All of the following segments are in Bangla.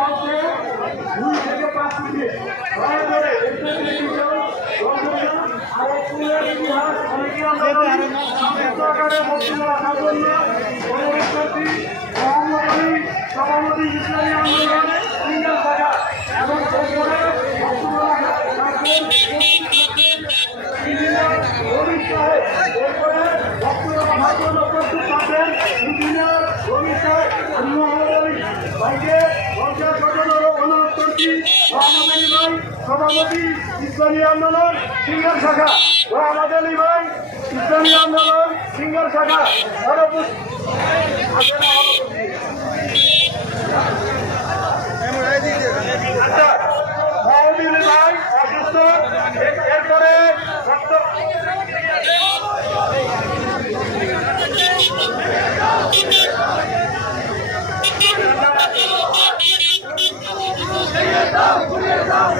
হচ্ছে দুই থেকে পাঁচ মিনিট। দয়া করে আর স্কুলের ইতিহাস অনেকে আমরা আকারে বক্তব্য রাখার জন্য অনুরোধ করছি সভাপতি ইসলামী আন্দোলন সিঙ্গেল শাখা এবং এরপরে বক্তব্য রাখার জন্য প্রস্তুত সভাপতি, ইসলামী আন্দোলন সিঙ্গেল শাখা। মোহাম্মদ আলী ভাই, ইসলামী আন্দোলন সিঙ্গেল শাখা। আচ্ছা অসুস্থ। এরপরে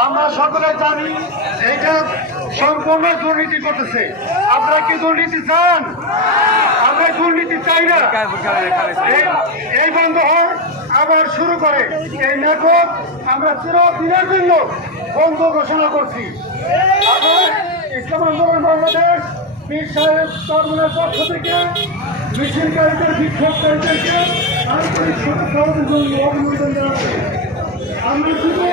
আমরা সকলে জানি এটা সম্পূর্ণ দুর্নীতি করতেছে। আপনারা কি দুর্নীতি চান? আমরা দুর্নীতি চাই না। এই- বন্ধ হন আবার শুরু করে। এই নাটক আমরা চিরদিনের জন্য বন্ধ ঘোষণা করছি। ইসলাম আন্দোলন বাংলাদেশ, পীর সাহেব তরমুনের পক্ষ থেকে, মিছিলকারীদের, বিক্ষোভকারীদেরকে আন্তরিক জানাচ্ছি। আমরা শুধু